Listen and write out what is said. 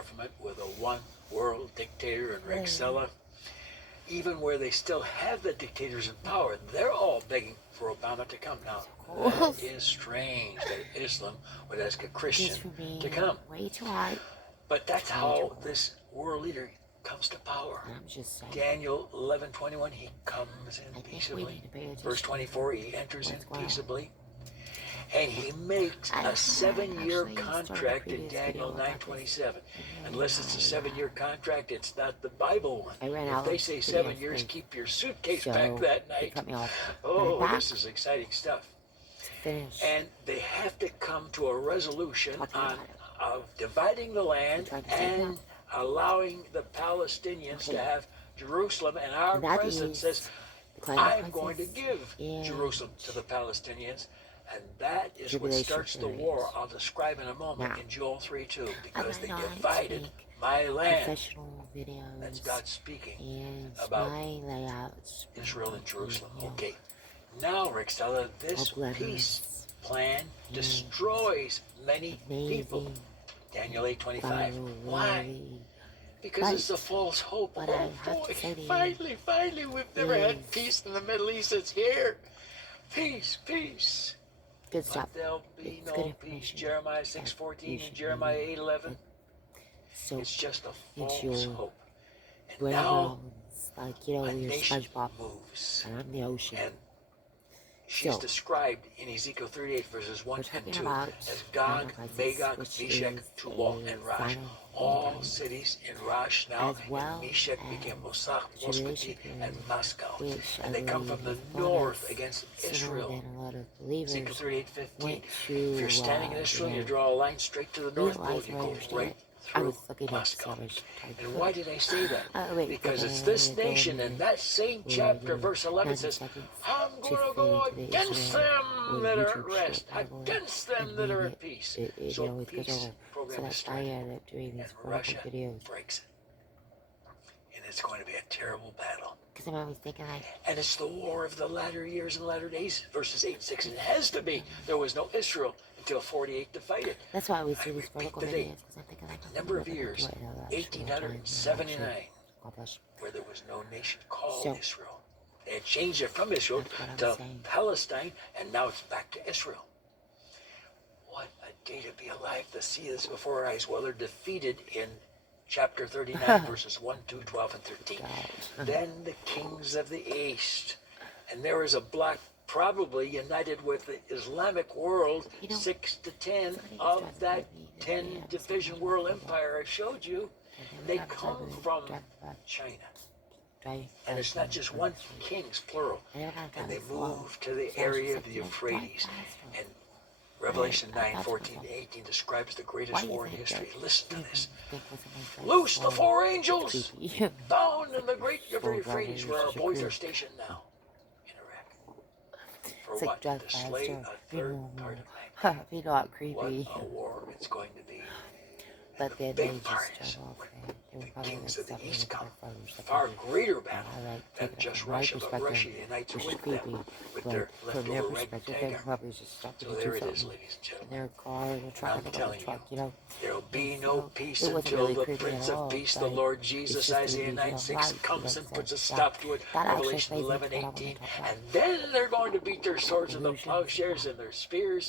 government with a one-world dictator in Rexella. Even where they still have the dictators in power, they're all begging for Obama to come. Now, that is strange that Islam would ask a Christian to come. Way too hot. But that's how this world leader comes to power. I'm just saying. Daniel 11:21, he comes in peaceably. Verse 24, he enters in peaceably. And he makes a 7-year contract in Daniel 9:27. Unless it's a 7-year contract, it's not the Bible one. If they say 7 years, keep your suitcase back that night. Oh, this is exciting stuff. And they have to come to a resolution of dividing the land and allowing the Palestinians to have Jerusalem. And our president says, I'm going to give Jerusalem to the Palestinians. And that is what starts the war I'll describe in a moment in Joel 3:2, because they divided my land. That's God speaking about Israel and Jerusalem. Okay, now, Rexella, this peace plan destroys many people. Daniel 8:25. Why? Because it's a false hope. Oh boy, finally, we've never had peace in the Middle East. It's here. Peace, peace. Good stuff. But there'll be no peace. Jeremiah 6:14 and Jeremiah 8:11. It's just a false hope. And now like, you know, a your nation SpongeBob, moves. and I'm the ocean. And she's described in Ezekiel 38 verses 1 and 2 as Gog, Magog, Meshach, Tubal, and Rosh. All cities in Rosh now, and Meshach became Mosach, Moskati, and Moscow. And they come from the north against Israel. Ezekiel 38:15. If you're standing in Israel, you draw a line straight to the North Pole, you go right through Moscow. And why did I say that? Because it's this nation, in that same chapter, verse 11 says, I'm going to go against them that are at rest, against them that are at peace. So peace program is started, and Russia breaks it. And it's going to be a terrible battle. Because I'm always thinking like... And it's the war of the latter years and latter days, verses 8 and 6. It has to be. There was no Israel until 48 to fight it. That's why I always do these vertical videos, because I'm thinking like... Number of years, 1879, where there was no nation called Israel. They had changed it from Israel to Palestine, and now it's back to Israel. What a day to be alive to see this before our eyes. Well, they're defeated in chapter 39, verses 1, 2, 12, and 13. Then the kings of the East, and there is a block probably united with the Islamic world, 6 to 10 of that 10 division world empire I showed you. They come from China. And it's not just one king's plural. And they move to the area of the Euphrates. And Revelation 9:14-18 describes the greatest war in history. Listen to this. Loose the 4 angels down in the great river Euphrates, where our boys are stationed now in Iraq. For what? To slay a third part of mankind. What a war it's going to be. But the big part is when the kings of the East come. Far greater battle than just Russia, but Russia unites with them with their leftover ragtag army. So there it is, ladies and gentlemen. I'm telling you, there'll be no peace until the Prince of Peace, the Lord Jesus, Isaiah 9:6, comes and puts a stop to it, Revelation 11:18, and then they're going to beat their swords and the plowshares and their spears